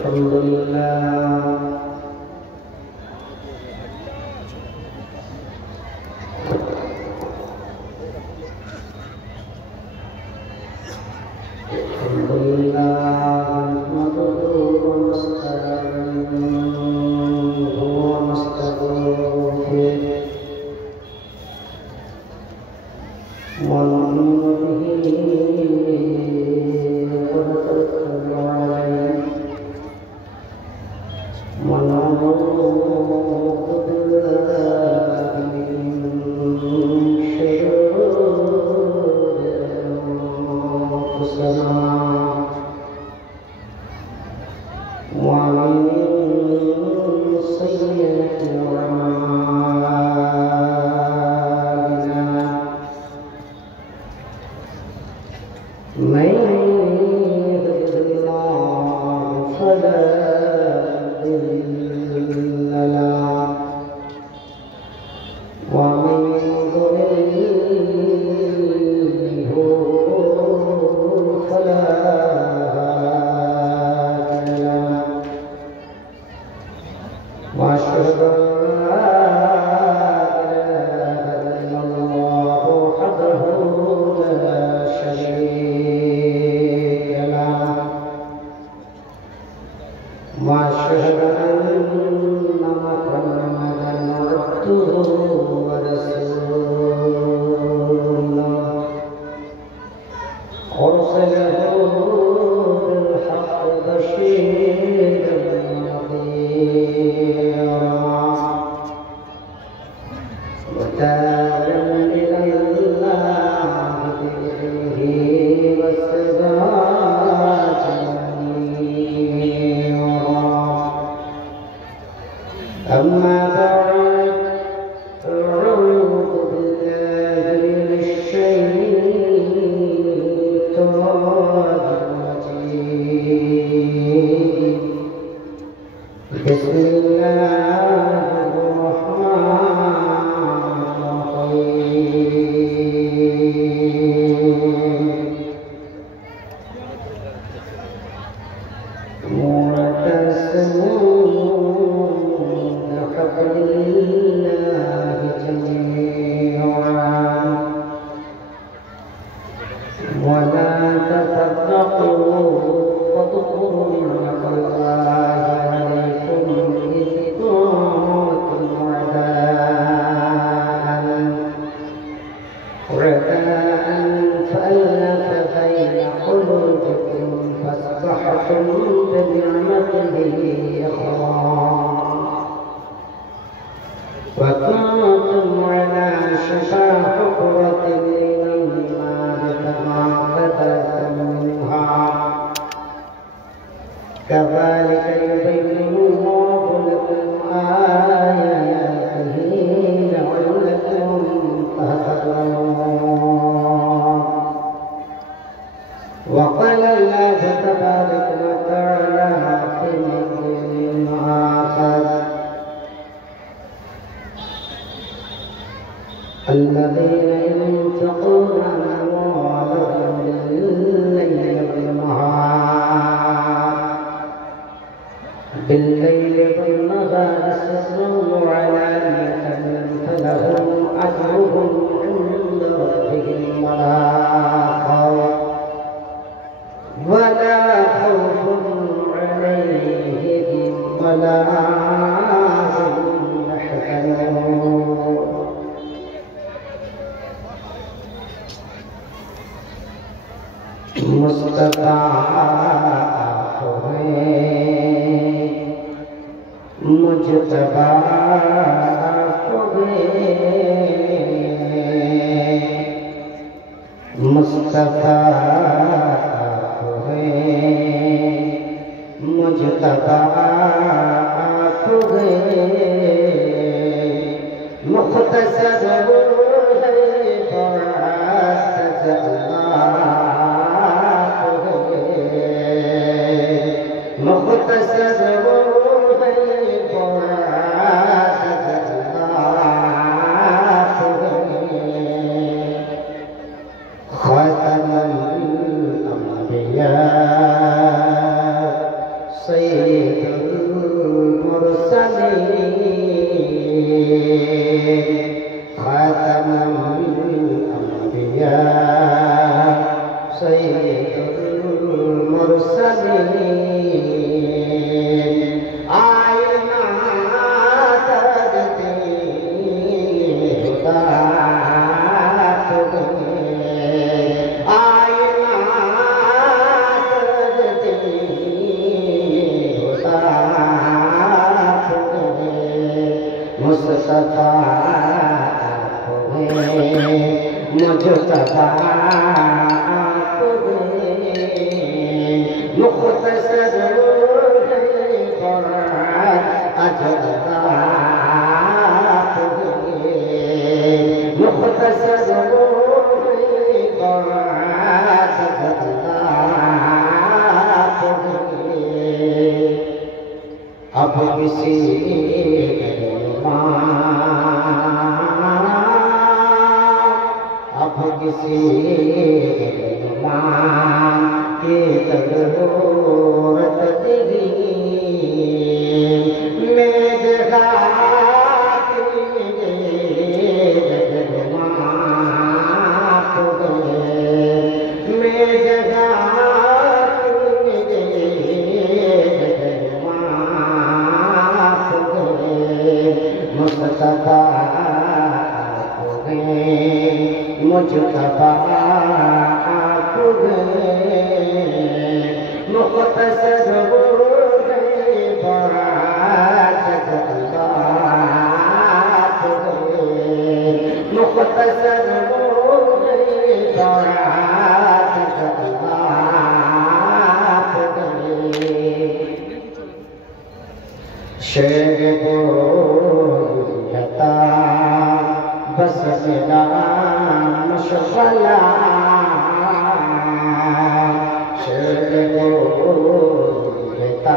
الحمد لله نحمده ونستعينه ونستغفره ونؤمن به ونتوكل عليه ونعوذ بالله من شرور أنفسنا ومن سيئات أعمالنا من يهده الله فلا مضل له ومن يضلله فلا هادي له وأشهد أن لا إله إلا الله وحده لا شريك له وأشهد أن محمدا عبده ورسوله أرسله بالحق بشيرا ونذيرا وداعيا إلى الله بإذنه وسراجا منيرا أما بعد أعوذ بالله من الشيطان الرجيم بسم الله الرحمن الرحيم واعتصموا بحبل الله جميعا ولا تفرقوا واذكروا نعمة الله عليكم إذ كنتم أعداء فألف بين قلوبكم فأصبحتم بنعمته إخوانا وكنتم على شفا حفرة من النار فأنقذكم منها كذلك يبين الله لكم آياته لعلكم تهتدون وقال الله تبارك وتعالى في موضع آخر الذين ينفقون أموالهم بالليل والنهار سرا وعلانية فلهم أجرهم عند ربهم ولا خوف عليهم ولا هم يحزنون मुस्तफा तुम्हें मुजतबा तुम्हें मुस्तफा तुम्हें मुजतबा तुम्हें मुख्तसर خاتم الأنبياء सय्यदुल मुरसलीन खातमुल अंबिया सय्यदुल मुरसलीन आईना दर्दे मुस्तफा मुजतबा मुख्तसर अजदा मुख्तसर अब किसी अब किसी के जरूरत नहीं मैं जगा मैं जगा मुस्तफा मुजतबा मुख्तसर मुख्तसर शेर बोलता बस मेरा मशगला शेर बोलता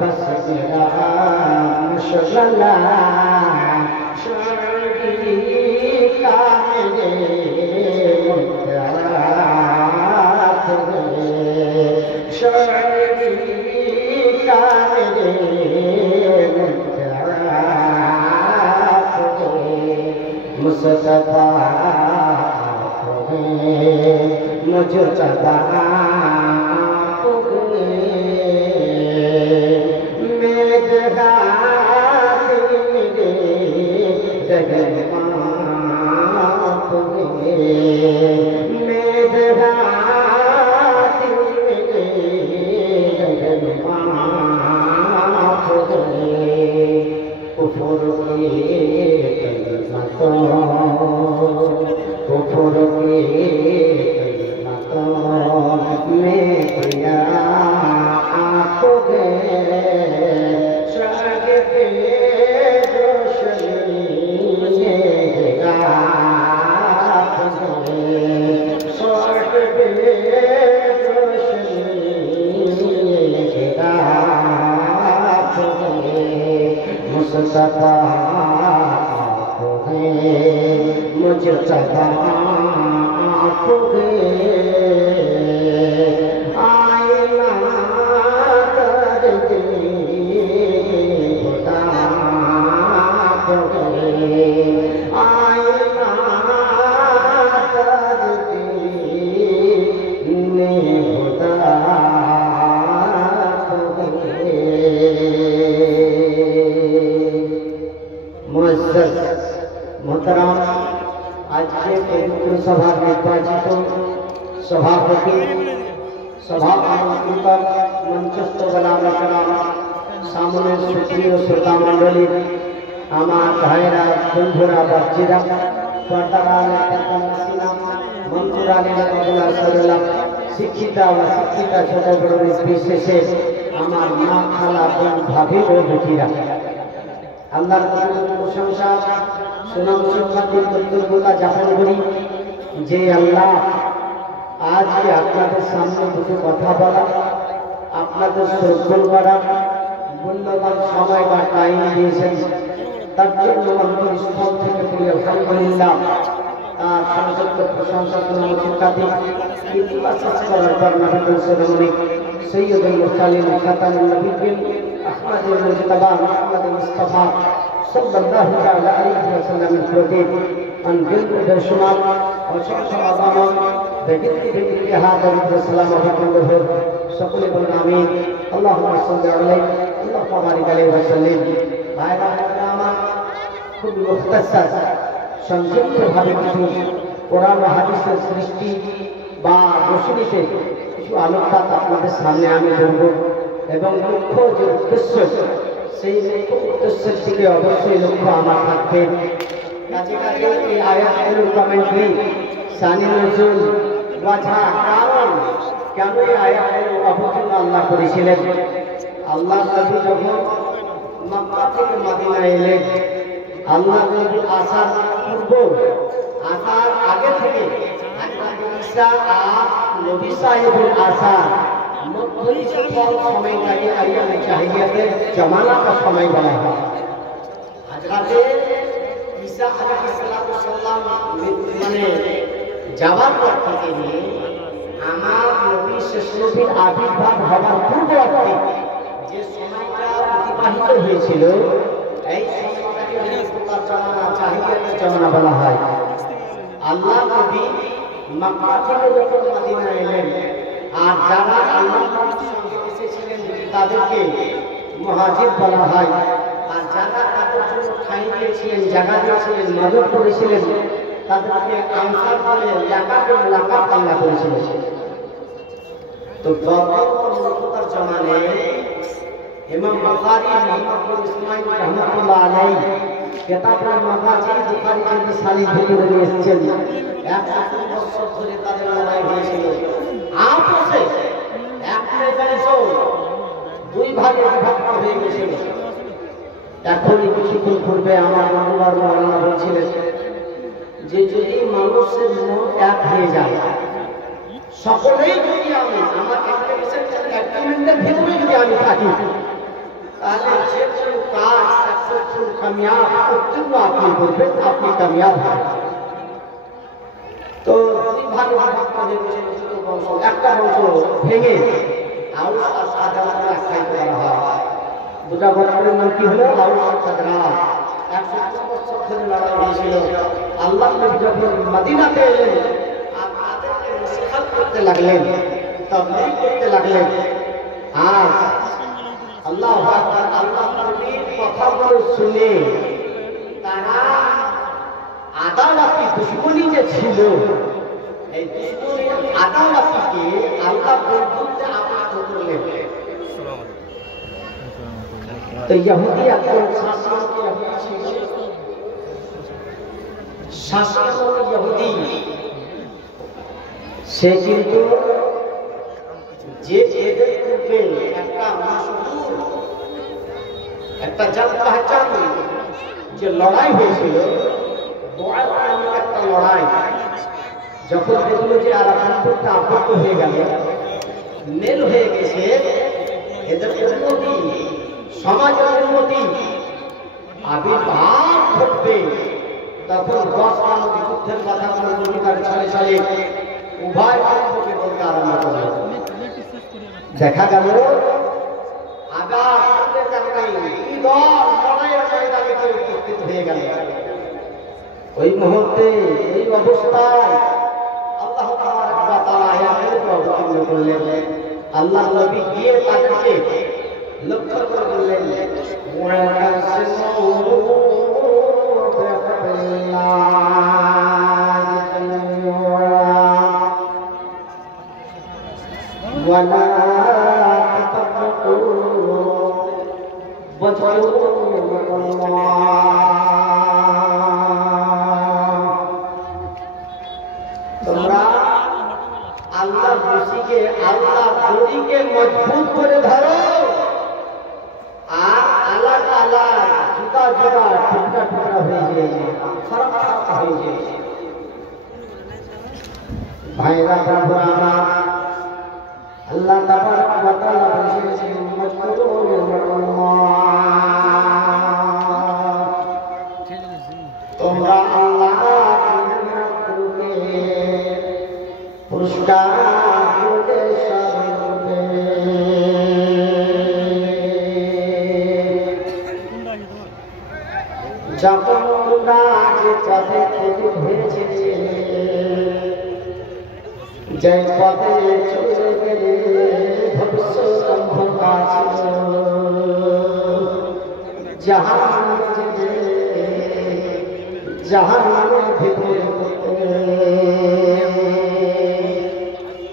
बस मेरा मशगला शायरी का मेरे मुद्रात शायरी का मेरे मुस्तफा मुजतबा मैं जगा मैं जगा कुफर की में दिया आपको शागिर्दे रोशनी मुस्तफा मुजतबा आईना दर्दे आईना दर्दे ने मोहतरम आज के पवित्र सभा निर्वाचित सभापति सभा आमंत्रित मंचस्थ बलाम सामने सुप्रिय श्रोता मंडली आमार भाईरा बंधुरा बाच्चीरा पर्दारा बंधुरा शिक्षिता व शिक्षिता छोट बड़ निर्विशेषे आमार मा खाला বোন भाभी ও বেটিরা আল্লাহর প্রশংসা সুনাম সুখ্যাতির কর্তব্যতা জ্ঞাপন করি যে আল্লাহ আজকে আপনাদের সামনে দুটো কথা বলা আপনাদের শ্রদ্ধা করা মূল্যবান সময় বা টাইম দিয়েছেন তার জন্য অন্তরস্থল থেকে বলি আলহামদুলিল্লাহ তার সংযুক্ত প্রশংসা সুনাম সুখ্যাতি ইতিবাচক করার পর নবীন সেরেমনি সৈয়দুল মুরসালিন খাতামুন নবিয়্যিন আহমদুল মুজতবা মুহাম্মদ মুস্তাফা সাল্লাল্লাহু তাআলা আলাইহি ওয়াসাল্লামের প্রতি আনবিল শুমাল ও সকল আযাম বেগিতি বেগিতি হাদার সালাম ও বরকত সকলে বলুন আমিন। আল্লাহুম্মা সাল্লি আলাইহি আল্লাহুম্মা বারিক আলাইহি ওয়া সাল্লিম। ভাইরা আমার খুব মুখতাসার সংক্ষিপ্তভাবে কিছু কোরআন ও হাদিসের সৃষ্টি বা রসুলিতে কিছু আলোকপাত আপনাদের সামনে আমি করব এবং মুখ্য যে উদ্দেশ্য সেই মুখ্য উদ্দেশ্যের দিকে অবশ্যই লক্ষ্য আমার থাকবে। কাজে কাজে এই আয়াতের কমেন্ট্রি সানি নজরুল ওয়াজহা কারণ কেন এই আয়াতের অবতীর্ণ আল্লাহ করেছিলেন। আল্লাহ নবী যখন মক্কা থেকে মদিনায় এলেন, আল্লাহ নবী আসার পূর্ব আসার আগে থেকে ঈসা আর নবী সাহেবের আসার মধ্যই সকল সময়টাকে আইয়ামে জাহিলিয়াতের জামানাটা সময় বলা হয়। হযরতে ঈসা আলাইহিস সালাম মানে যাওয়ার পর থেকে নিয়ে আমার নবী শেষ নবীর আবির্ভাব হওয়ার পূর্ববর্তী যে সময়টা অতিবাহিত হয়েছিল এই সময়টাকে মক্কার জামানা জাহিলিয়াতের জামানা বলা হয়। আল্লাহ নবী মক্কা থেকে যখন মদিনায় এলেন আর যারা আল্লাহর সঙ্গে এসেছিলেন তাদেরকে মুহাজির বলা হয়, আর যারা তাদের জন্য ঠাঁই দিয়েছিলেন, জায়গা দিয়েছিলেন, মদত করেছিলেন তাদেরকে আনসার বলে লাকাব আল্লাহ করেছিলেন। তো বর্তমান জামানে ইমাম বুখারী মুহাম্মদ বিন ইসমাঈল রাহমাতুল্লাহ আলাইহি কিতাবুল মাগাজি বুখারী যে সালিহ ভিতরে এসেছেন 100 বছর ধরে তাদের লড়াই হয়েছিল। আপসে এক মেজাজও দুই ভাগে বিভক্ত হয়ে গেছিল। এখনই কিছুক্ষণ পূর্বে আমার আল্লাহর মাওলানা বলছিলেন যে যদি মানুষের মন এক হয়ে যায়, সকলেই যদি আমি আমার এগ্রিমেন্টের ভিতরে যদি আমি থাকি, তাহলে যে কোনো কাজ সাকসেসফুল কামিয়াব উত্তীর্ণ আপনি করবেন, আপনি কামিয়াব হবেন। তো দুই ভাগে বিভক্ত হয়ে গেছিল দুটো বংশ, একটা বংশ ভেঙে আউস আর খাজরাকে আখ্যায়িত করা হয়। দুটা বংশের নাম কি হলো? আউস আর খাজরা। 100 বছর ধরে লড়াই হয়েছিল। আল্লাহ নবী যখন মদিনাতে এলেন আর তাদেরকে নসিহত করতে লাগলেন, তাবলীগ করতে লাগলেন, আর আল্লাহু আকবার, আল্লাহ নবীর কথাগুলো শুনে তারা আদাওয়াতি দুশমনী যে ছিল এই দুশমনী আদাওয়াতিকে আল্লাহ বন্ধুত্বে আবদ্ধ করলেন। তো ইহুদি একজন শাসক ছিল, শাসক ইহুদি, সে কিন্তু যে এদের পূর্বে একটা মাশহুর একটা জাত পাহচান যে লড়াই হয়েছিল, বয়াত নামে একটা লড়াই, যখন দেখলো যে আর বন্ধুত্ব আবদ্ধ হয়ে গেল, মেল হয়ে গেছে, এদের উন্নতি, সমাজের উন্নতি আবির্ভাব ঘটবে, তখন 10 নামক যুদ্ধের কথা বলে তার ছলে ছলে উভয় পক্ষকে বলতে আরম্ভ করল। দেখা গেল আবার উপস্থিত হয়ে গেল। ওই মুহূর্তে এই অবস্থায় আল্লাহ অবতীর্ণ করলেন। আল্লাহ নবী গিয়ে তাদেরকে লক্ষ্য করে বললেন, ولا تفرقوا واذكروا তোমরা আল্লাহর রশিকে, আল্লাহর দড়িকে মজবুত করে ধরো, আর আলাদা আলাদা জুদা জুদা টুকরা টুকরা হয়ে যায়, ফারাক ফারাক হয়ে যায়। ভাইরা বাবুরা আমার, আল্লাহ তাবারক ওয়া তাআলা বলেছেন তোমরা আল্লাহকে পুরস্কার করবে, যখন তোমরা যে পথে পথিত হয়েছে, যে পথে চলে গেলে ভবিষ্যৎ অন্ধকার ছিল, জাহান্নামের ভিতরে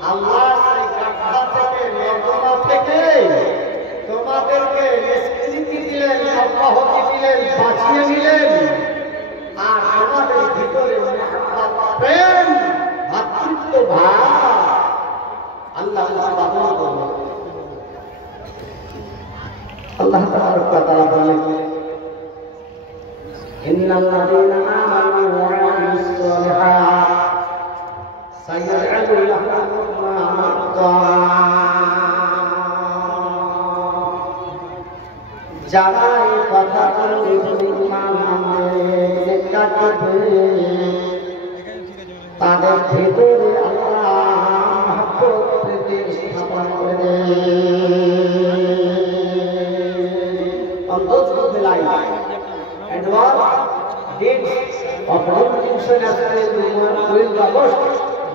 আল্লাহ সেই গাঢ় থেকে নর্দমা থেকে তোমাদেরকে নিষ্কৃতি দিলেন, অব্যাহতি দিলেন, বাঁচিয়ে নিলেন। আর তোমাদের ভিতরে প্রেম, ভাতৃত্ব ভাব আল্লাহ উৎপাদন করলেন। আল্লাহ তাআলা বলেন, ইন্নাল্লাযীনা আমানু ওয়া আমিলুস সালিহাত সাইয়াজআলু লাহুমুর রাহমান। যারা এই কথা তাদের ভিতরে আল্লাহ মহব্বত প্রীতি স্থাপন করে and what deeds of redemption as well as will the most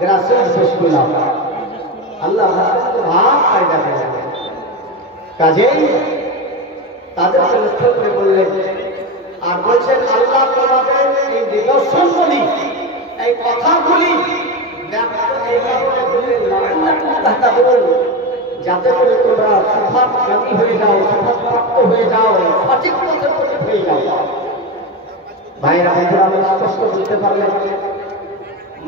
gracious Bismillah. Allah ভাব পায়দা করে কাজেই তাদেরকে লক্ষ্য করে বললেন আর বলছেন, আল্লাহ তোমাদের এই নিদর্শনগুলি, এই কথাগুলি যাতে করে তোমরা সুফাতগামী হয়ে যাও, সুফাতপ্রাপ্ত হয়ে যাও, সঠিক পথে পথিত হয়ে যাও। ভাইরা বন্ধুরা, আমি স্পষ্ট বুঝতে পারলেন,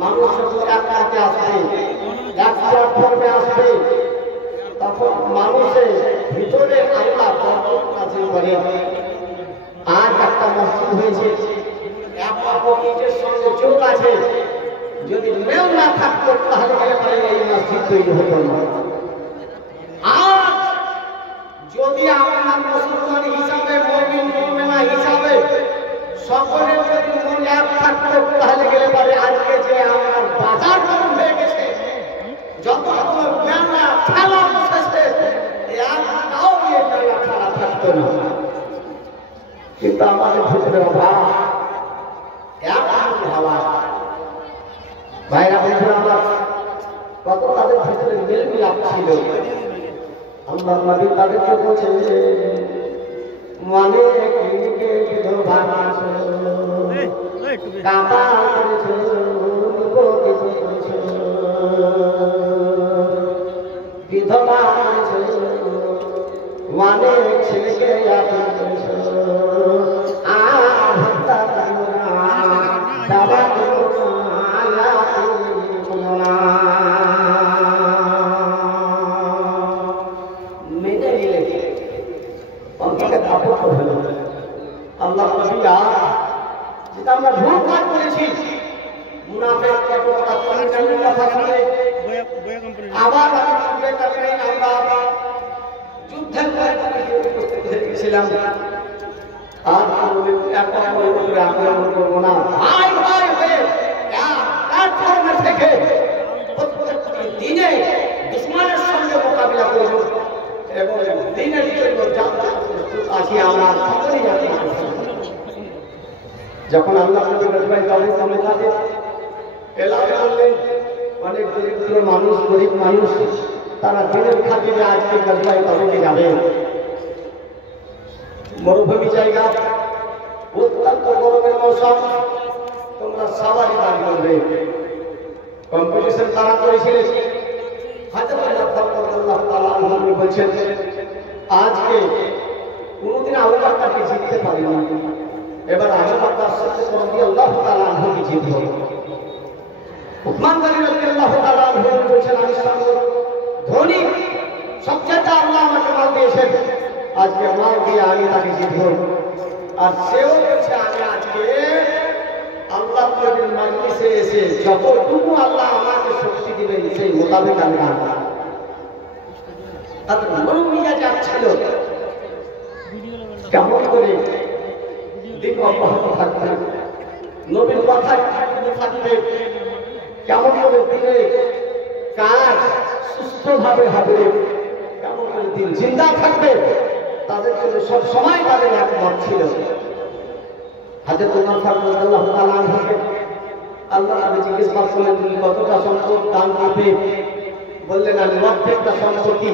মানুষ যখন এক পথে আসবে, এক প্ল্যাটফর্মে আসবে, তখন মানুষের ভিতরে আল্লাহ বরকত নাযিল করে। আজ একটা মসজিদ হয়েছে, এক অপরের সঙ্গে যোগ আছে, যদি মেল না থাকতো তাহলে এই মসজিদ তৈরি হতো না। আজ যদি আপনার মুসলমান হিসাবে, মুমিন মুমিনা হিসাবে সকলের যদি মন এক থাকতো তাহলে গেলে পারে আজকে যে আমার বাজার গরম হয়ে গেছে, যত মেলা ঠেলা বসেছে, একটাও এই মেলা ঠেলা থাকতো না। কিন্তু আমাদের ভিতরে অভাব, এক হাওয়া। ভাইরা বন্ধুরা আমার, কত তাদের ভিতরে মিল মিলাপ ছিল। আল্লাহ নবী তাদেরকে বলছেন, মানে কিনকে বিধবা কাবা করেছো, উপকৃত করেছো, বিধবা করেছো, মানে ছেলেকে আপন করেছো, আর হত্যা করো না, দাবা করো না, মেনে নিলে অন্তকে আপত্তি হলো। আল্লাহ নবী যেটা আমরা ভুল কাজ করেছি, মুনাফিক কথা শুনে আবার আমরা যুদ্ধের উপস্থিত হয়ে গেছিলাম। আর আক্রমণ করবো না, ভাই ভাই হয়ে প্ল্যাটফর্মে থেকে দিনে দুশ্মনের সঙ্গে মোকাবিলা করব এবং দিনের জন্য প্রস্তুত আছি আমরা সকলেই জানি। যখন আল্লাহ এলাকায় অনেক দরিদ্র মানুষ, গরিব মানুষ, তারা দিনের খাতিরে আজকে গজবাই তবে যাবে। মরুভূমি জায়গা, অত্যন্ত গরমের মৌসুম, তোমরা সাওয়ারি দাঁড় করবে। কম্পিটিশন তারা করেছিলেন। বলছেন আজকে কোনদিন আবু বকরকে জিততে পারিনি, এবার আবু বকর রাদিয়াল্লাহু তাআলা আনহুকে জিতব। উসমান গনি রাদিয়াল্লাহু তাআলা আনহু বলছেন, আমি ধনী, সবচেয়ে আল্লাহ আমাকে মাল দিয়েছেন, আজকে মাল দিয়ে আমি তাকে জিতব। আর সেও বলছে, আমি আজকে আল্লাহ নবীর মাজলিসে এসে যতটুকু আল্লাহ আমাকে শক্তি দিবেন সেই মোতাবেক আমি আনব। তাদের মন মিজাজ ছিল কেমন করে দিন অব্যাহত থাকবে, নবীর কথা থাকবে, কেমন করে দিনে কাজ সুস্থভাবে হবে, কেমন করে দিন জিন্দা থাকবে, তাদের জন্য সব সময় তাদের একমত ছিল। হযরত ওমর ফারুক রাদিয়াল্লাহু তাআলা আনহুকে আল্লাহ নবী জিজ্ঞেস করলেন তুমি কতটা সম্পদ দান করবে? বললেন আমি অর্ধেকটা সম্পত্তি,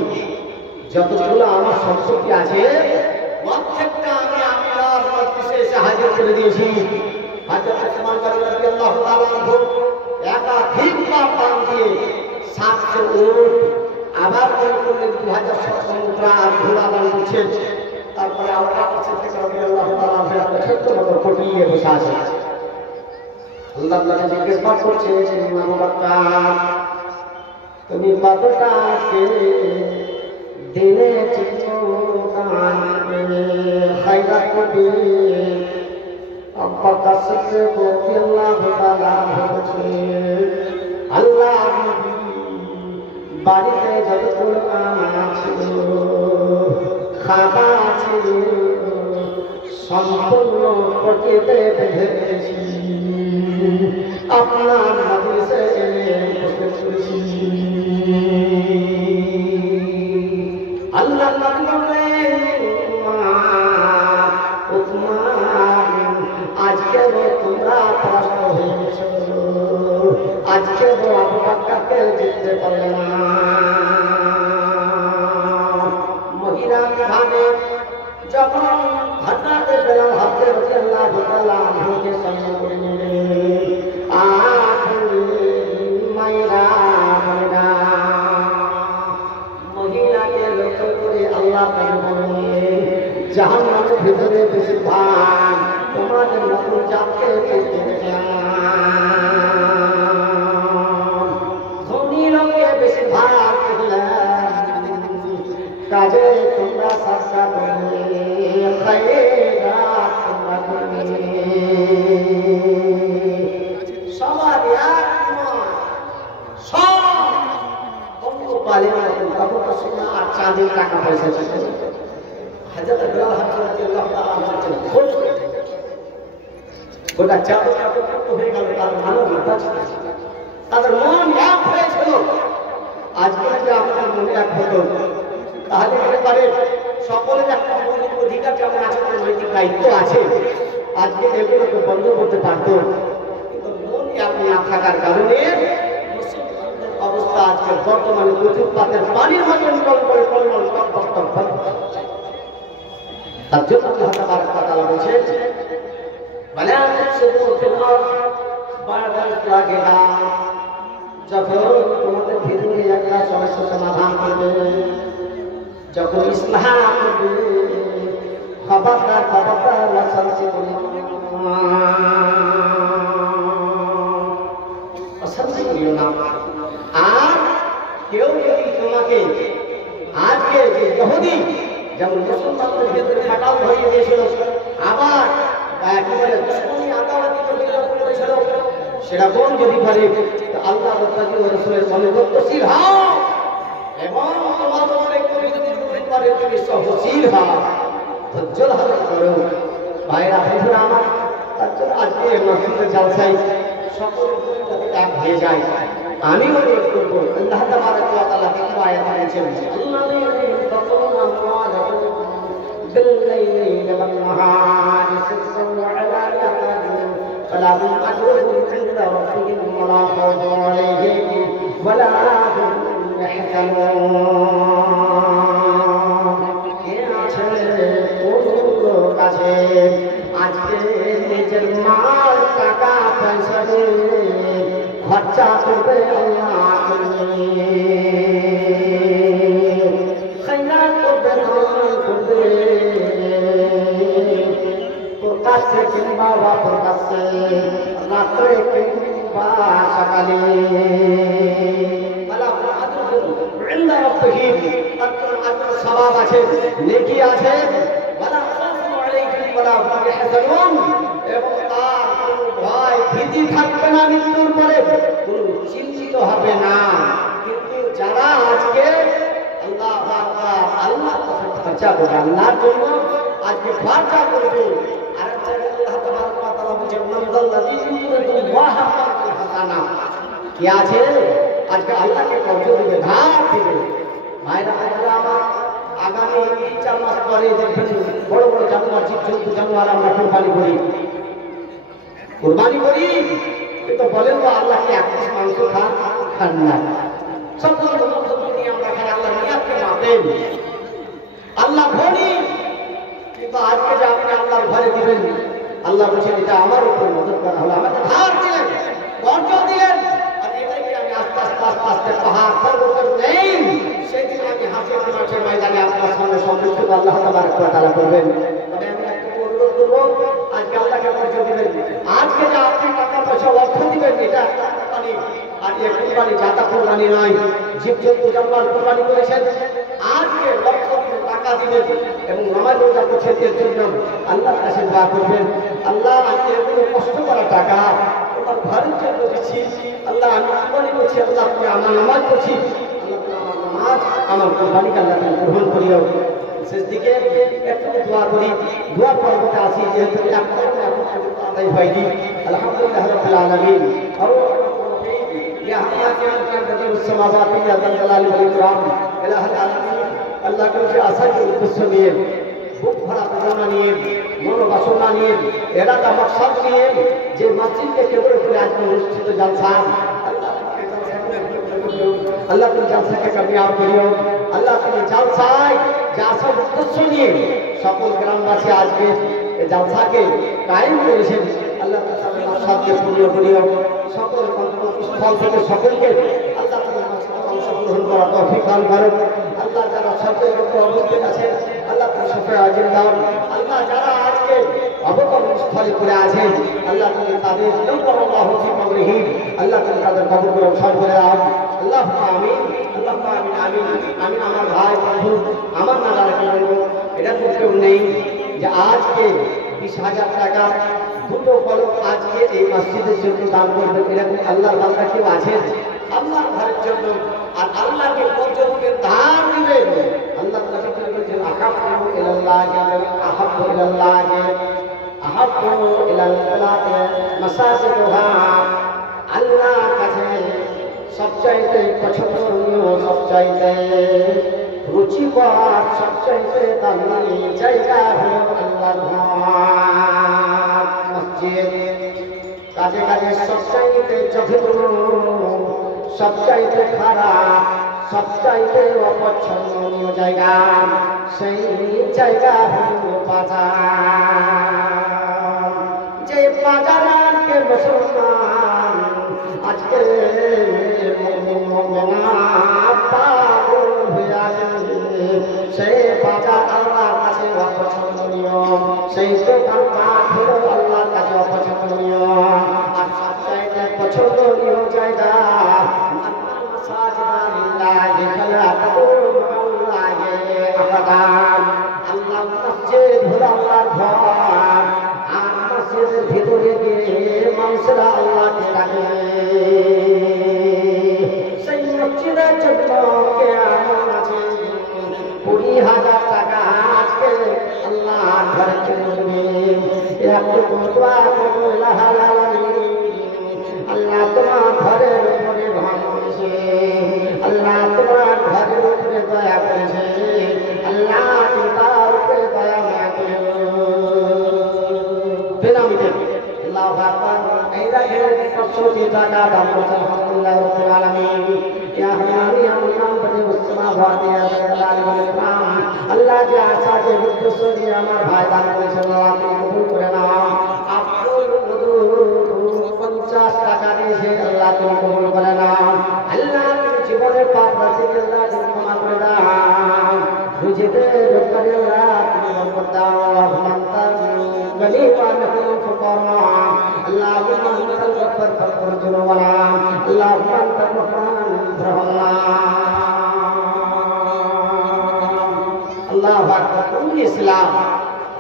যতগুলো আমার সম্পত্তি আছে অর্ধেকটা আমি আপনার মজলিসে এসে হাজির করে দিয়েছি। হযরত ওসমান গনি রাদিয়াল্লাহু তাআলা আনহু একাধিকবার দান দিয়ে 700 উট, আবার করলেন 2700 মুদ্রা আর ঘোড়া দান করছেন। তারপরে আবু বকর সিদ্দিক রাদিয়াল্লাহু তাআলা আনহু একটা ছোট্ট মতো কুটির নিয়ে বসে আছেন। আল্লাহ নবী জিজ্ঞেস করছে আবু বকর তুমি কতটা দিনে চিন্তান খায়রাত করবে? আবু বকর সিদ্দিক রাদিয়াল্লাহু তাআলা বলছে আল্লাহ নবী বাড়িতে যতগুলো ছিল খাবার ছিল সম্পূর্ণ পকেটে বেঁধে রেখেছি, আপনার মজলিসে এনে উপস্থিত করেছি। আল্লাহ নবী বললেন উসমান আজকে তোমরা পরাস্ত হয়ে গেছো, আজকে আবু বকরকে জিততে পারলে না। মহিলা বিভাগে যখন হযরত বেলাল হাফেজ রাদিয়াল্লাহু তাআলা আনহুকে সামনে করে নিলেন, মায়েরা বোনেরা মহিলাকে লক্ষ্য করে আল্লাহ তাআলা বলেন জাহান্নামের ভিতরে বেশিরভাগ তোমাদের নতুন জাতকে পেতে দেখলাম, ধনী লোককে বেশিরভাগ দেখলাম, কাজে তোমরা সাজদা করবে, খায়রাত তোমরা করবে, সবার এক নয়, সব অন্য পালের কত সোনা আর চাঁদের টাকা পয়সা ছিল। হযরত বেলাল হাফেজ রাদিয়াল্লাহু তাআলা আনহু গোটা চাদর কাপড় হয়ে গেল, তার মানব তাদের মন এক হয়েছিল। আজকে যদি আমাদের মনে এক হতো তাহলে হতে পারে সকলের একটা মৌলিক অধিকার যেমন আছে, নৈতিক দায়িত্ব আছে, আজকে এগুলোকে বন্ধ করতে পারত। কিন্তু মন এক না থাকার কারণে অবস্থা আজকে বর্তমানে প্রচুর পাতের পানির মতন টলমল টলমল টকবক টকবক। তার জন্য আল্লাহ তাআলা বলেছেন ولا تفسدوا في الأرض بعد إصلاحها, যখন তোমাদের ভিতরে একটা সমস্যা সমাধান করবে, যখন ইসলাহ করবে, খবরদার অশান্তি করিও না। আর কেউ যদি তোমাকে আজকে যে ইহুদি যেমন মুসলমানদের ভিতরে ফাটাও হয়ে দিয়েছিল, আবার একেবারে দুশমনী আদাওয়াতি করেছিল, সেরকম যদি করে আল্লাহ রাসূলের অনুগত্যশীল হও এবং তোমার উপরে কেউ যদি জুলুম করে তুমি সহনশীল হও, ধৈর্য ধারণ করো। ভাইরা বন্ধুরা আমার, তার জন্য আজকে মসজিদের জালসায় সকল যাতে এক হয়ে যায় আমি মনে করবো। আল্লাহ তাবারক ওয়া তাআলা কিছু আয়াত দিয়েছেন, আল্লাযীনা তাকুনা আমওয়ালাহুম بالليل والنهار سرا وعلانية فلهم أجرهم عند ربهم ولا خوف عليهم ولا هم يحزنون। আজকে নিজের মাল টাকা পয়সা দিয়ে খরচা করবে আল্লাহ করবে, প্রকাশ্যে কিংবা প্রকাশ্যে, রাত্রে কিংবা সকালে, স্বভাব আছে, নেকি আছে, এবং তার কোন ভয় ভীতি থাকবে না, মৃত্যুর পরে কোন চিন্তিত হবে না। কিন্তু যারা আজকে আল্লাহ আল্লাহ খরচা করবে, আল্লাহর জন্য আজকে খরচা করবে, আরেকটা আল্লাহ তাবারক ওয়া তাআলা বলেন মানদাল্লাযী ইউরিদুল্লাহ হাসানা, কি আছে আজকে আল্লাহকে কর্জ দিবে, ধার দিবে। ভাইরা আমার আগামী 3-4 মাস পরে দেখবেন বড় বড় জানোয়ার, জীবজন্তু জানোয়ার আমরা কোরবানি করি, কুরবানি করি, কিন্তু বলেন তো আল্লাহ কি এক পিস মাংস খান না? সবগুলো নিয়ে আমরা খাই, আল্লাহ নিয়াতকে মাপেন। আল্লাহ ধনী, কিন্তু আজকে যে আপনি আল্লাহর ঘরে দিবেন, আল্লাহ বলছেন এটা আমার উপর নজর করা হলো, আমাকে ধার দিলেন, বর্জ্য দিলেন, আর এটাকে আমি আস্তে আস্তে আস্তে আস্তে পাহাড় পর্বত নেই, সেদিন আমি হাসির মাঠের ময়দানে আপনার সামনে সম্পৃক্ত আল্লাহ তাআলা করবেন। তবে আমি একটা অনুরোধ করবো, আজকে আল্লাহকে পরিচয় দিবেন, আজকে যে আপনি টাকা পয়সা অর্থ দিবেন, এটা কোরবানি, আর এই কোরবানি জাতা কোরবানি নয়, জীবজন্তু জানোয়ার কোরবানি করেছেন, আজকে লক্ষ টাকা দিবেন এবং নামাজ রোজা করছেন, এর জন্য আল্লাহর কাছে দোয়া করবেন, আল্লাহ আমি এগুলো কষ্ট করা টাকা তোমার ঘরের জন্য দিচ্ছি, আল্লাহ আমি কোরবানি করছি, আল্লাহ তুমি আমার নামাজ করছি, আল্লাহ তুমি আমার নামাজ আমার কোরবানিকে আল্লাহ তুমি গ্রহণ করিও। শেষ দিকে একটু দোয়া করি, দোয়ার পর্বতে আসি, যেহেতু আদায় হয়নি, আলহামদুলিল্লাহ রাব্বিল আলামিন। আল্লাহ কাছে আশা উদ্দেশ্য নিয়ে, বুক ভরা প্রেরণা নিয়ে, মনোবাসনা নিয়ে, এলাকা মকসদ নিয়ে যে মসজিদকে কেন্দ্র করে আজকে অনুষ্ঠিত জালসা, আল্লাহ তুমি জালসাকে কামিয়াব করিও। আল্লাহ তুমি জালসায় যে আশা উদ্দেশ্য নিয়ে সকল গ্রামবাসী আজকে জালসাকে কায়েম করেছেন, আল্লাহ সবকে পূর্ণ করিও। সকল স্থল থেকে সকলকে আল্লাহ অংশগ্রহণ করা তৌফিক দান করো। আল্লাহ যারা সবচেয়ে অবস্থিত আছে, আল্লাহ তুমি সফরে আজিম দাও। আল্লাহ যারা আজকে অবতরণ স্থলে করে আছেন, আল্লাহ তুমি তাদের আল্লাহ তুমি তাদের কবরগুলো সব করে দাও। আল্লাহ আমিন, আল্লাহ আমিন, আমিন, আমিন। আমার ভাই বন্ধু, আমার না যারা বলবো, এটা তো কেউ নেই যে আজকে 20,000 টাকা দুটো কলম আজকে এই মসজিদের জন্য দান করবেন, এরকম আল্লাহর বান্দা কেউ আছেন? আল্লাহর ঘরের জন্য, আর আল্লাহকে পর্যটকে দান দিবেন। আল্লাহ নবী বলেছেন আহাব্বু ইলাল্লাহি আহাব্বু ইলাল্লাহি আহাব্বু ইলাল্লাহি মাসাজিদুহা। আল্লাহর কাছে সবচাইতে পছন্দনীয়, সবচাইতে রুচিকর, সবচাইতে দামি জায়গা হলো আল্লাহর ঘর, মসজিদ। কাজে কাজে সবচাইতে জঘন্য, সবচাইতে খারাপ, সবচাইতে অপছন্দনীয় জায়গা, সেই জায়গা হলো বাজার। যে বাজারকে মুসলমান আজকে পাগল হয়ে আছে, সেই বাজার আল্লাহর কাছে অপছন্দনীয়, সেই দোকানপাট হলো আল্লাহর কাছে অপছন্দনীয়। আর সবচাইতে পছন্দনীয় জায়গা আল্লাহ মসজিদ হলো আল্লাহর ঘর, আর মসজিদের ভিতরে গিয়ে মানুষেরা আল্লাহকে ডাকে। সেই মসজিদের জন্য কেমন আছে 20,000 টাকা আজকে আল্লাহর ঘরে চলবে। একটু দোয়া করবো, আল্লাহ তোমার ঘরের উপরে ভাগ করেছে, আল্লাহ তোমার ঘরের উপরে দয়া করেছে, আল্লাহ তুমি তার উপরে দয়া না করো। বেনামিতে আল্লাহু আকবার। এই দেখেন 500 টাকা দাম করেছে, আলহামদুলিল্লাহ রাব্বিল আলামিন। ইয়া হানানি আল্লাহ বলে মুসলমানওয়াতি আল্লাহ যে আশা যে উদ্দেশ্য নিয়ে আমার ভাই দান করেছে, আল্লাহ তুমি কবুল করে নাও। আপনার 50 টাকা দিয়েছে, আল্লাহ তুমি কবুল করে নাও। আল্লাহ তুমি জীবনের পাপ রাশি আল্লাহ তুমি ক্ষমা করে দাও, বুঝিতে রব্বানি আল্লাহ তুমি বরকত দাও। আল্লাহুম্মা গনিমান ফুকরা, আল্লাহুম্মা আনতাল গফফার ফাগফির যুনুবানা, আল্লাহুম্মা আনতাল রহমান রহমানা। আল্লাহু আকবার। তুমি ইসলাম,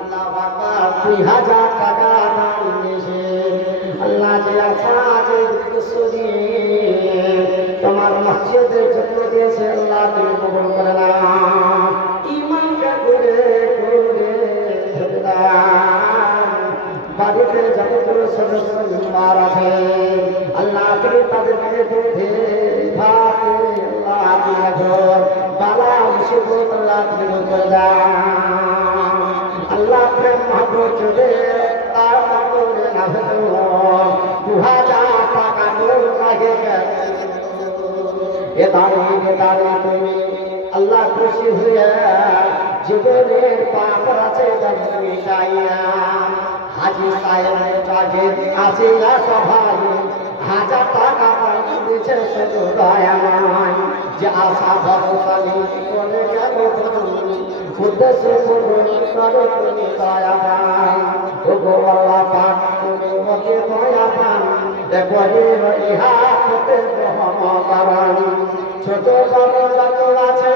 আল্লাহু আকবার। 2000 টাকা দান দিয়েছে, আল্লাহ যে আশা যে উদ্দেশ্য দিয়ে তোমার মসজিদের জন্য দিয়েছে, আল্লাহ তুমি কবুল করে নাও। ঈমানকে করে বাড়িতে যতগুলো সদস্য মেম্বার আছে, আল্লাহ তুমি তাদেরকে বুঝে ভাবে আল্লাহ তুমি রাখো, বালা মুসিবত আল্লাহ তুমি দূর করে দাও। আল্লাহ প্রেম মহব্বত যদি তার মনে না হতো, এ দাঁড়িয়ে তুমি আল্লাহ খুশি হইয়া জীবনের পাপ আছে মিটাইয়া হাজি সাহেবের কাজে আছে সবাই 1000 টাকা দিয়েছে শুধু দয়া নয় যে আশা ভরসা নিয়ে করে গেল উদ্দেশ্য পূরণ করো তুমি দয়া পান ও গো আল্লাহ পাক তুমি ওকে দয়া পান দেখরে ইহা হতে রহমত ছোট বড় যত আছে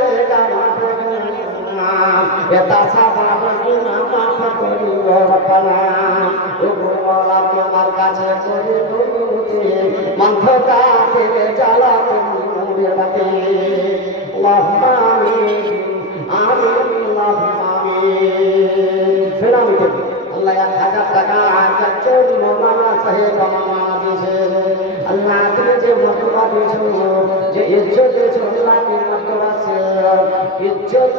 এটা সাবান গুনা মাফ করি ও রব্বানা ও গো আল্লাহ তোমার কাছে করি দুরুদ মন্থতা ফিরে জ্বালা তুমি রাতে আল্লাহুম্মা আমিন আমিন আল্লাহুম্মা আমিন ফেরামি আল্লাহ 1000 টাকা একজন মওলানা সাহেব আমাকে দিয়েছে আল্লাহ তুমি যে মর্তবা দিয়েছো যে ইজ্জত দিয়েছো আল্লাহ তুমি মর্তবা ইজ্জত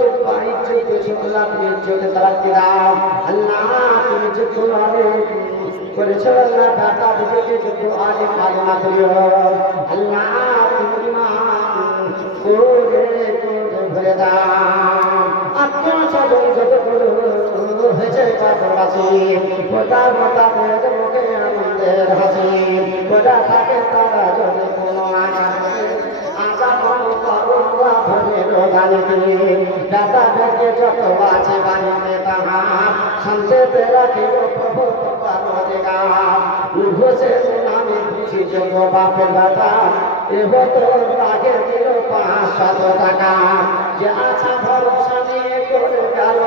দিয়েছো আল্লাহ তুমি ইজ্জত তারাক্কি দাও আল্লাহ তুমি যে কোরআনে করেছো আল্লাহ দাতা বুঝে যে কোরআনে কালিমা দিও আল্লাহ তুমি ইমান করে ভরে দাও আত্মসাধন যত হয়েছে কাপড়াছি গোটা গোটা পেয়ে মুখে আনন্দের হাসি গোটা থাকে তারা যদি কোনো আশা কোনো করুণা ধরে রোগানি দাদা বেঁচে যত আছে বাড়িতে তাহা শান্তিতে রাখিব প্রভু তোমার অধিকার ঘষে নামে খুশি যোগ্য বাপের দাদা এহ তোর আগে দিল 500 টাকা যে আশা ভরসা নিয়ে করে গেল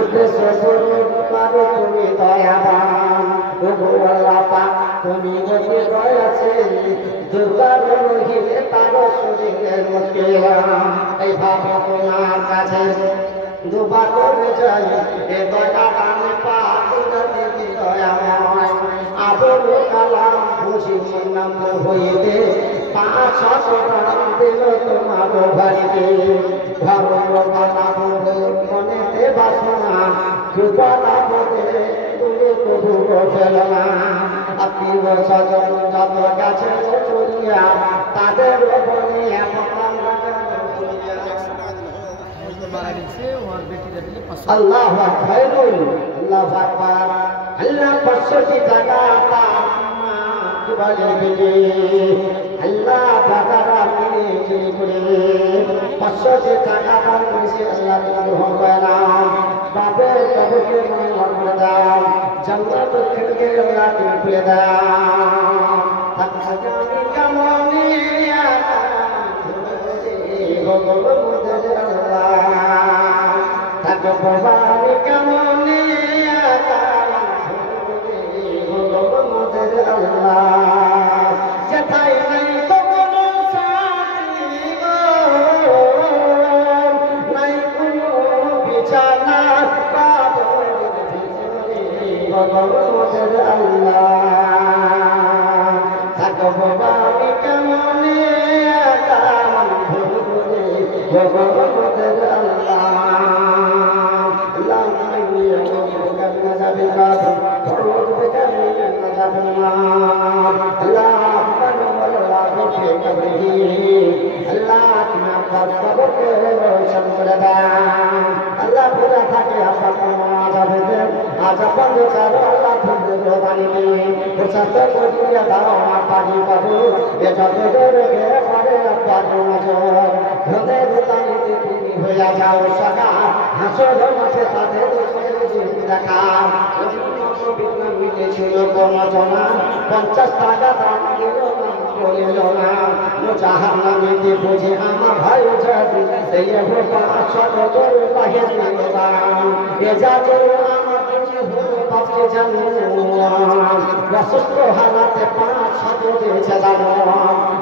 উদ্দেশ্য পূরণ করো তুমি দয়াবান ও গো আল্লাহ পাক তুমি যদি দয়াছে দুর্গার রহিলে তার শরীরের মুখে এই ভাবে তোমার কাছে দুবার করে যাই এ দয়া দান পাক যদি দয়াময় আবুল কালাম খুশি নাম হইতে 500 টাকা দিল তোমার বাড়িতে ঘর বানাবো মনেতে বাসনা কৃপা বলে তুমি কবু ফেলো না আত্মীয় স্বজন যত গেছে চলিয়া তাদের বলে আল্লাহ আল্লাহ আকবার আল্লাহ 500 টাকা আল্লাহ টাকাটা চুরি করে 500 টাকা দাম করেছে আল্লাহ হবে না বাপের কবরকে মনে করে দাও জান্নাত খিড়কি আল্লাহ তুমি খুলে দাও থাকা জানি কেমনে থাকো বাবা কেমনে আল্লাহ যেথায় নাই তো কোনো সাথী নাই কোনো বিছানা ভগবতের আল্লাহ থাকো বাবা আমি কেমনে ভগবতের আল্লাহ হইয়া যাও সদা হাসর মাসে তাদের দেখা ছিল বনজনা 50 টাকা দাম দিল বলিল না মুজাহার নামিতে বুঝে আমার ভাই যাবি এই হো 500 তোর বাহির দিল দাম এ যা তোর আমার বুঝে হলো বাপকে জানো রসস্ত হালাতে 500 দিয়েছে দাম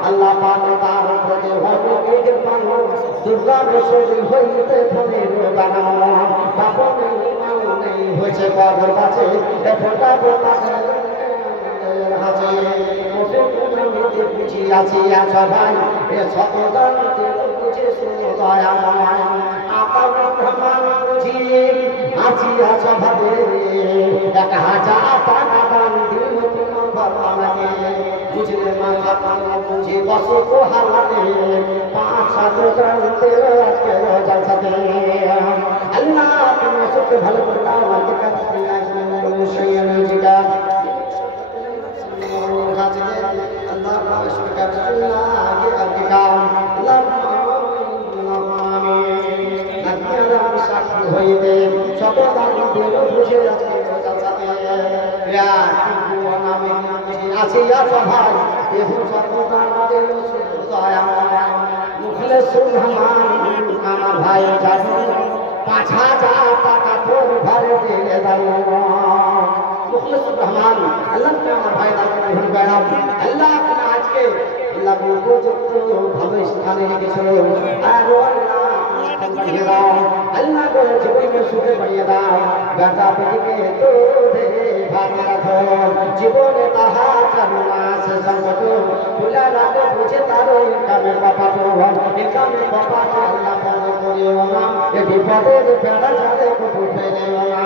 আল্লাহ পাক তার প্রতি হলো এর পানো দুর্গা রসুল হইতে ফলের বানাও বাবা নেই হয়েছে কবর কাছে এ ফোটা ফোটা হাসে ওকে তুমি বুঝি আছি সবাই এ শতদান বুঝে শুনো দয়াময় আপার ভ্রমণ বুঝি আছি সভাবে 1000 টাকা দান দিল তোমার বাবাকে বুঝলে মা খাতাম বুঝে বসে তো হালাতে 5-7 জানতে আজকে জালসাতে আল্লাহ তুমি সবকে ভালো করে দাও আমাকে কাছে লাগবে মুশাইয়ান জিদা আল্লাহ রাসূলকে আল্লাহ আগে আগে কাম আল্লাহ হইতে সবে দাঁড়িয়ে বুঝে আজকে জালসাতে ইয়া কি নামে আছে ইয়া সভাই এহ সর্বদান দেল দয়া মুখলেস রহমান আমার ভাই জানি 5000 টাকা তোর ঘরে দিয়ে দাও মুখলেস রহমান আল্লাহ কে আমার ভাই দান করে বেড়াও আল্লাহ আজকে আল্লাহ উপযুক্ত ভাবে স্থানে রেখেছিল আর আল্লাহ আল্লাহ को জীবন में সুখে বাড়িয়ে দাও বেটা বেটিকে তো দে ভাগে রাখো জীবনে তাহা চারমাস সংকট তুলা রাখো বুঝে তার ইনকামে বাবা তো ইনকামে বাবা কে আল্লাহ বন্ধ করিও না এ বিপদের বেড়া ছাড়ে কত ফেলেও না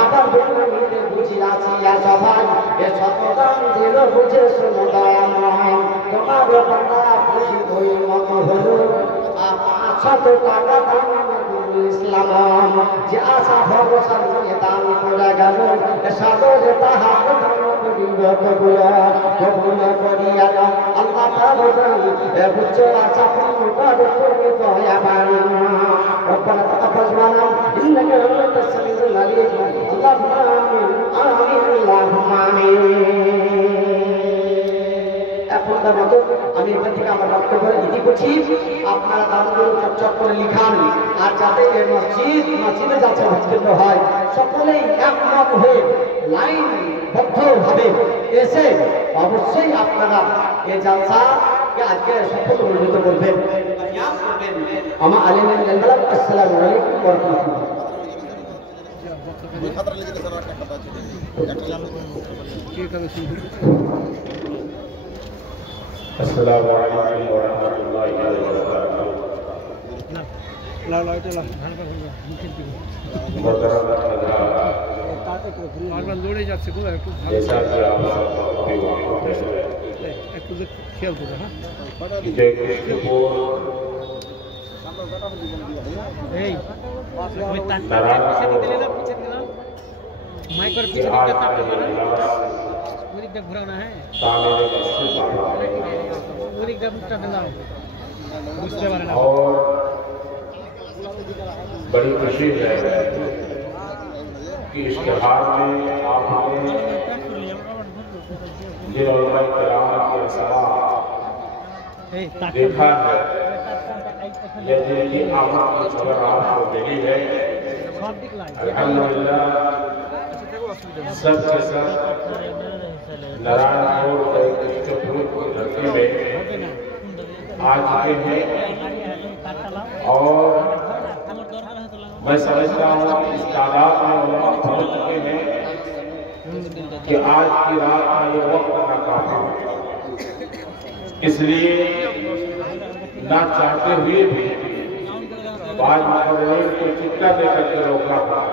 আবার দুনিয়াতে বুঝি আছি আর সবাই এ শতদান দিল বুঝে শোনো দয়াময় তোমার বাবা খুশি হই মত হলো 500 টাকা দাম ইসলাম যে আশা ভরসা নিয়ে দান করে গেল সাদরে তাহার কবুল করিয়া আল্লাহ তাআলা বুঝছো আশা পূর্ণ করে তুমি দয়াবান রব্বানা তাকাব্বাল মিন্না ইন্নাকা আনতাস সামিউল আলিম আল্লাহুম্মা আমিন আমিন আল্লাহুম্মা আমিন আপনাদের মতো আমি এখান থেকে আমার বক্তব্য ইতি করছি আপনারা দানগুলো চটচট করে লিখান আর যাতে এই মসজিদে যাচ্ছে উত্তীর্ণ হয় সকলেই একমত হয়ে লাইন বদ্ধভাবে এসে অবশ্যই আপনারা এই জালসাকে আজকে সফল পরিণত করবেন আমার আলিমের লেনদেন আসসালামু আলাইকুম ওয়া রাহমাতুল্লাহ अस्सलामु अलैकुम व रहमतुल्लाहि व बरकातुहू। जैसा कि आप सब घुराना है और बड़ी खुशी है कि इश्तिहार में आपने जिन उलमा किराम के असरात देखा है या जिनकी आमद की खबर आपको मिली है अल्हम्दुलिल्लाह सबके सब नारायणपुर की धरती में आ चुके हैं और मैं समझता हूँ इस तादाद में उलमा पहुँच चुके हैं कि आज की रात में ये वक्त नाकाफी है इसलिए ना चाहते हुए भी आज मुकर्ररीन को चिट्ठा देकर के रोकना पड़ा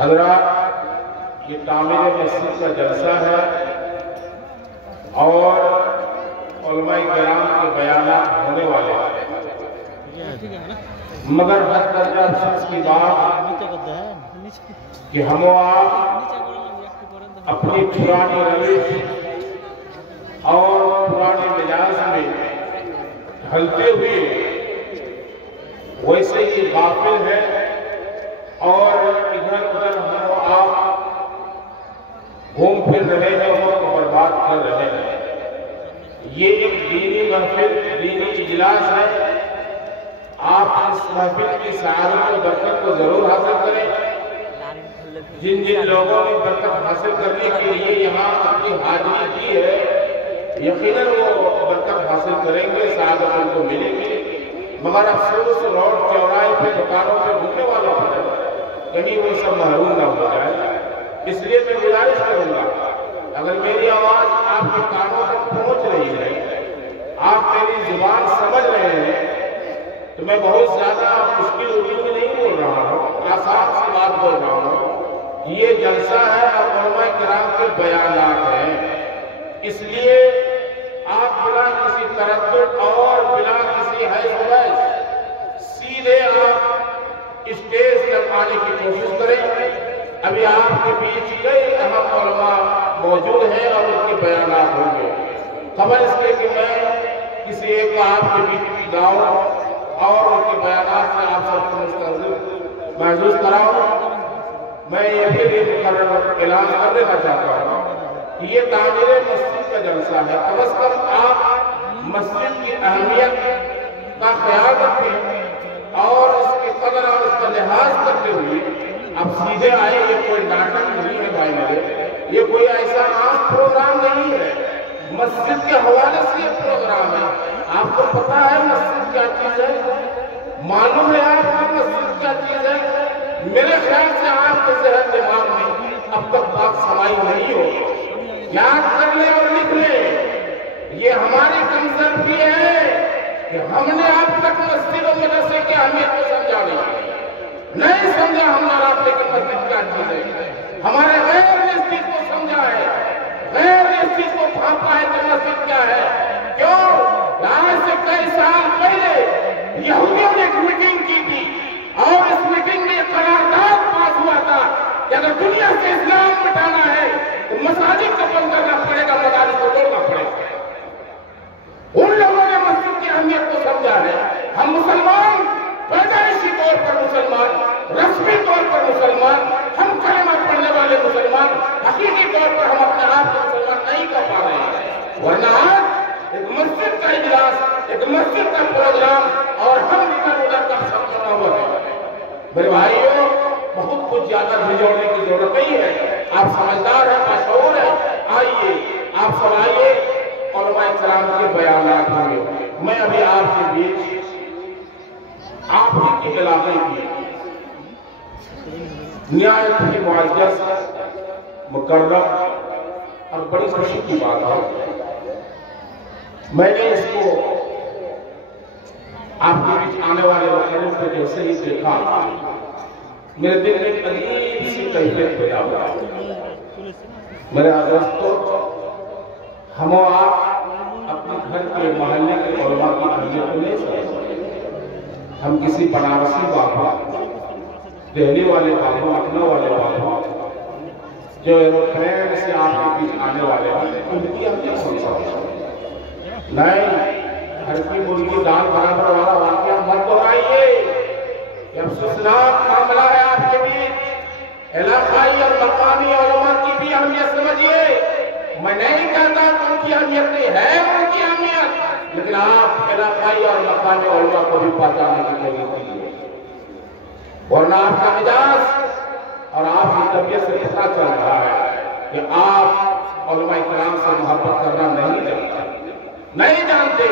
हज़रात ये तामीर मस्जिद का जलसा है और उलमा किराम के बयानात होने वाले हैं मगर हर दर्जा शख्स की बात कि हम आप अपनी पुरानी रविश और पुराने मिजाज में ढलते हुए वैसे ही गाफिल है और इधर उधर हम आप घूम फिर रहे हैं और बर्बाद कर रहे हैं ये एक दीनी महफिल दीनी इजलास है आप इस महफिल की सआदत और बरकत को जरूर हासिल करें जिन जिन लोगों ने बरकत हासिल करने के लिए यहाँ अपनी हाजिरी दी है यकीनन वो बरकत हासिल करेंगे सआदत उनको मिलेगी मगर अफसोस रोड चौराहे पे दुकानों पे घूमने वालों पर कहीं वो सब महरूम ना हो जाए इसलिए मैं गुजारिश करूंगा अगर मेरी आवाज आपके कानों तक पहुंच रही है आप मेरी जुबान समझ रहे हैं तो मैं बहुत ज्यादा मुश्किल उर्दू में नहीं बोल रहा हूँ आसान सी बात बोल रहा हूँ ये जलसा है और उलमा किराम के बयानात हैं इसलिए आप बिना किसी तरद्दुद और बिना किसी हैस सीधे आप स्टेज तक आने की कोशिश करें। अभी आपके बीच कई अहम उलमा मौजूद हैं और उनके बयानात होंगे। खबर इसलिए कि मैं किसी एक को आपके बीच गाँव और उनके बयानात से आप सबको महसूस कराऊं। मैं ये फिर ऐलान कर देना चाहता हूँ कि ये तामीर मस्जिद का जलसा है। कम से कम आप मस्जिद की अहमियत का ख्याल रखें और इसकी कदर और इसका लिहाज करते हुए आप सीधे आए। ये कोई नाटक नहीं है भाई मेरे, ये कोई ऐसा आम प्रोग्राम नहीं है। मस्जिद के हवाले से ये प्रोग्राम है। आपको पता है मस्जिद क्या चीज है, मालूम है आपको मस्जिद क्या चीज है। मेरे ख्याल से आपके जहन दिमाग में अब तक बात समाई नहीं हो। याद कर ले और लिख ले, ये हमारी कमजोरी है कि हमने अब तक मस्जिद और मदरसे की अहमियत को समझा नहीं समझा हमने आपने कि मस्जिद क्या चीज है। हमारे गैर ने इस चीज को समझा है, गैर ने इस चीज को भापा है कि मस्जिद क्या है। क्यों? आज से कई साल पहले यहूदियों ने एक मीटिंग की थी और इस मीटिंग में करारदाद पास हुआ था कि अगर दुनिया से इस्लाम मिटाना है तो मसाजिद को बंद करना पड़ेगा, मदारिस को तोड़ना पड़ेगा। उन लोगों ने मस्जिद की अहमियत को समझा है। हम मुसलमान, पैदाइशी तौर पर मुसलमान, रस्मी तौर पर मुसलमान, हम कलमा पढ़ने वाले मुसलमान, हकीकी तौर पर हम अपने आप को मुसलमान नहीं कर पा रहे हैं। वरना आज एक मस्जिद का इजलास, एक मस्जिद का प्रोग्राम और हम इधर उधर का समझना हुआ है। मेरे भाइयों, बहुत कुछ ज्यादा भिजोड़ने की जरूरत नहीं है। आप समझदार हैं, बाशऊर हैं। आइए, आप सब आइए, उलमाए किराम के बयानात होंगे। मैं अभी आपके बीच आप ही के इलाके की निहायत ही मुअज़्ज़ज़, मुकर्रम और बड़ी खुशी की बात है। मैंने इसको आपके बीच आने वाले वक्त को जैसे ही देखा, मेरे दिल में एक अजीब सी कैफियत पैदा हुआ। मेरे दोस्तों, हम और आप अपने घर के मोहल्ले के उलमा की अहमियत को नहीं समझते। हम किसी बनारसी बाबा, दिल्ली वाले बाबा, लखनऊ वाले बाबा, जो एरोप्लेन से आपके बीच आने वाले उनकी अहमियत समझ सकते नहीं। घर की मुर्गी दाल बराबर वाला वाकया मत दोहराइए। अफसोसनाक मामला है आपके बीच। इलाकाई और मकामी उलमा की भी अहमियत समझिए। मैं नहीं कहता कि उनकी अहमियत नहीं है, उनकी अहमियत, लेकिन आप इलाकाई और मकामी उलमा को भी पहचानने की जरूरत है। वरना आपका मिजाज और आपकी तबीयत से पता चल रहा है कि आप उलमा किराम से मोहब्बत करना नहीं जानते।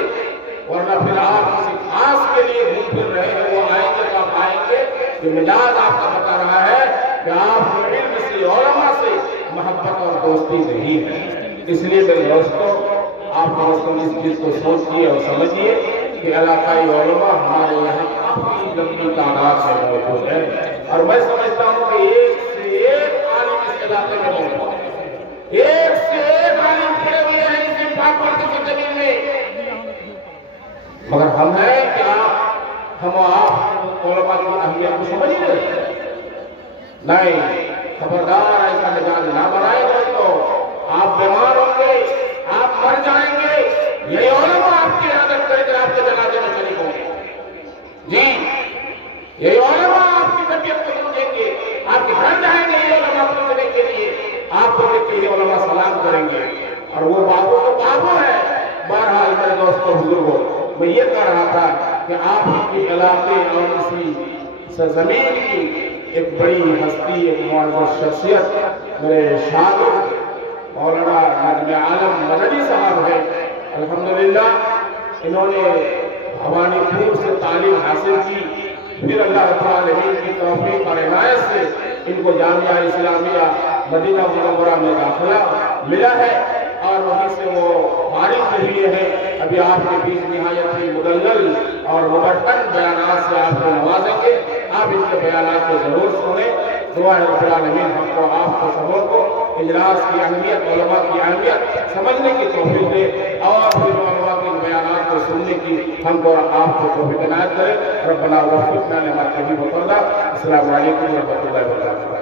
वरना फिर आप किसी खास के लिए घूम फिर रहे हैं, वो आएंगे तो आप आएंगे कि मिजाज आपका बता रहा है कि आपको इल्म से, उलमा से मोहब्बत और दोस्ती नहीं है। इसलिए मेरे दोस्तों, आप दोस्तों इस चीज को सोचिए और समझिए कि इलाकाई उलमा हमारे यहाँ काफी लंबी तादाद से मौजूद है। और मैं समझता हूँ कि एक से एक आलिम इस इलाके में मौजूद है, एक से एक आलिम खड़े हुए हैं इस पाक की जमीन में। मगर हम हैं क्या? हम आप उलमा की अहमियत को समझ रहे नहीं। खबरदार, ऐसा मिजाज ना बनाए दोस्तों। आप बीमार होंगे, आप मर जाएंगे। यही उलमा आपकी इबादत करेंगे, आपके जनाजे में शरीक होंगे। जी, यही उलमा आपकी तबीयत को समझेंगे, आपके घर जाएंगे ये उलमा पूछने के लिए, आपको देख के ये उलमा सलाम करेंगे। और वो बाबू तो बाबू है। बहरहाल मेरे दोस्तों, बुजुर्गों, मैं ये कह रहा था कि आप के इलाके और इसी सरजमीन की एक बड़ी हस्ती, एक मुअज़्ज़ज़ शख्सियत मेरे शागिर्द मौलाना नज़्म आलम मदनी साहब है। अल्हम्दुलिल्लाह, इन्होंने भवानीपुर से तालीम हासिल की, फिर अल्लाह रब्बुल आलमीन की तौफीक और इनायत से इनको जामिया इस्लामिया मदीना मुनव्वरा में दाखिला मिला है और वहीं से वो फारिग हुए हैं। अभी आपके बीच निहायत ही मुदल्लल और मुबट्टन बयानात से आपको नवाजेंगे। आप इनके बयानात को जरूर सुने। दुआ है रब्बुल आलमीन हमको, आपको, सबों को इजलास की अहमियत, उलमा की अहमियत समझने की तौफीक दे और फिर उलमा के बयानात को सुनने की हमको और आपको तौफीक इनायत करे। रब्बना वफ़िक़ना लिमा तुहिब्बु व तर्दा। अस्सलामु अलैकुम व रहमतुल्लाहि व बरकातुहू।